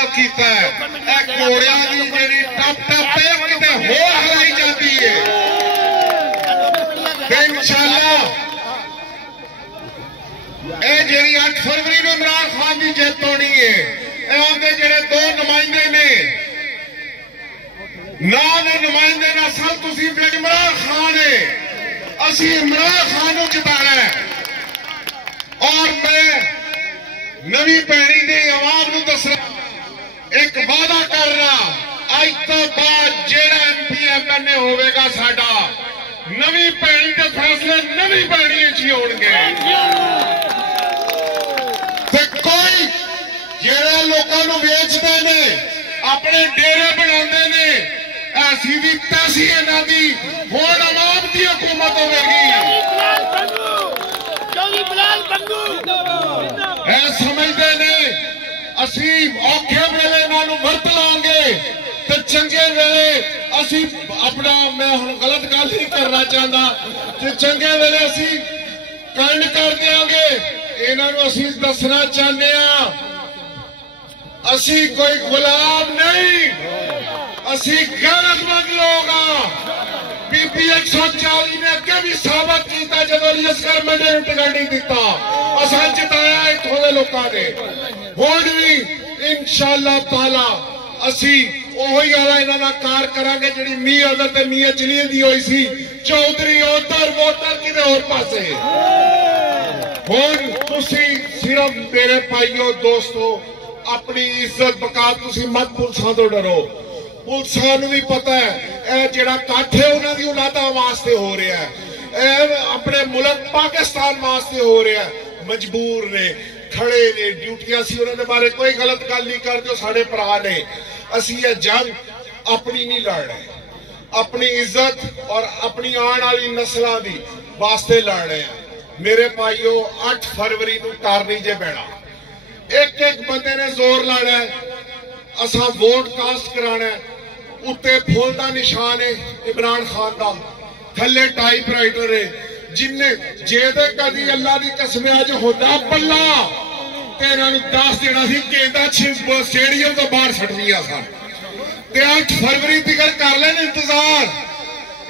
कमाल किया है। घोड़िया की जी टप टप किते होर हिलाई जाती है। इंशाअल्लाह ये जी 8 फरवरी को इमरान खान की जित होनी है। आंदे जेड़े दो नुमाइंदे ने ना दे नुमाइंदे ना सब तुसी इमरान खान है, असी इमरान खान को जिताना है। और मैं नवी पैड़ी ने आवाम को दसना एक वादा करना, अज तो बाद जेड़ा MP MNA होगा साडा नवी पैड़ी के फैसले नवी पैड़ी ही होंगे। कोई जेड़ा लोगों को वेचते ने अपने डेरे बना ने ऐसी भी तैसी इन्हों की हुण आवाम की हुकूमत होगी। समझते ने असी औखे वेले इन्हों वरत लांगे तो चंगे वेले असी अपना, मैं हुण गलत गल नहीं करना चाहता, तो चंगे वेले असी कंड कर देंगे। इन्हों असी दसना चाहते असी कोई गुलाम नहीं, असी गैरतमंद लोग हाँ। बीबी 140 ने अगे भी साबित किया जब असगर मंडे टिकट नहीं दिता, असा जिताया इतों के लोगों ने। हुण भी इंशाअल्लाह ताला असी ओही वाला इन्हां कार करांगे जिहड़ी मीर अदर ते मियां जलील दी होई सी, चौधरी उधर वोटर किते होर पासे। हुण तुसी सिर्फ मेरे भाइयों दोस्तों अपनी इज्जत बका तुसी मत पुलिसां तो डरो। पुलिसां नूं भी पता है यह जिहड़ा कट्ठ है उन्हां दी औलादां वास्ते हो रहा है, अपने मुल्क पाकिस्तान वास्ते हो रहा है। मजबूर ने, खड़े ने, ड्यूटियां सी उन्हां दे बारे कोई गलत गल नहीं करदे, साडे भरा ने। असी ये जंग अपनी नहीं लड़ रहे, अपनी इज्जत और अपनी आने वाली नस्लों की वास्ते लड़ रहे हैं। मेरे भाइयों 8 फरवरी को कर नहीं जे पैना, एक एक बंदे ने जोर लाना है, असा वोट कास्ट कराना है। उत्ते फुल का निशान है इमरान खान का, थले टाइपराइटर है, जिन्हें जेदे कदी अल्लाह की कसम अज होता पला तो इन्होंने 10 देना सी गेंदा स्टेडियम तो बाहर सट दिया सन। 8 फरवरी तक कर लेन इंतजार।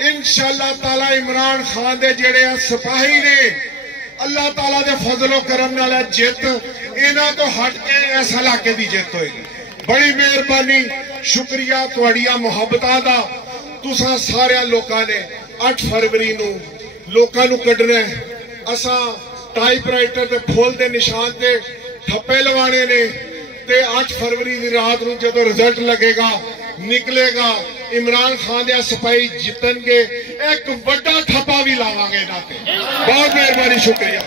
इंशाअल्लाह ताला इमरान खान दे जेड़े सिपाही ने अल्लाह ताला दे फजलो करम नाल जित इन्हां तो हट के इस इलाके की जित होएगी। बड़ी मेहरबानी, शुक्रिया तुहाड़ियां मुहब्बतां दा। तुसां सारे लोगों ने 8 फरवरी नूं लोकां नूं कढना है। असां टाइपराइटर ते फुल दे निशान ते ठप्पे लवाने ने ते 8 फरवरी की रात नूं जदों रिजल्ट लगेगा निकलेगा इमरान खान दे सिपाही जितणगे, एक बड़ा ठप्पा भी लावांगे इन्हां ते। बहुत मेहरबानी, शुक्रिया।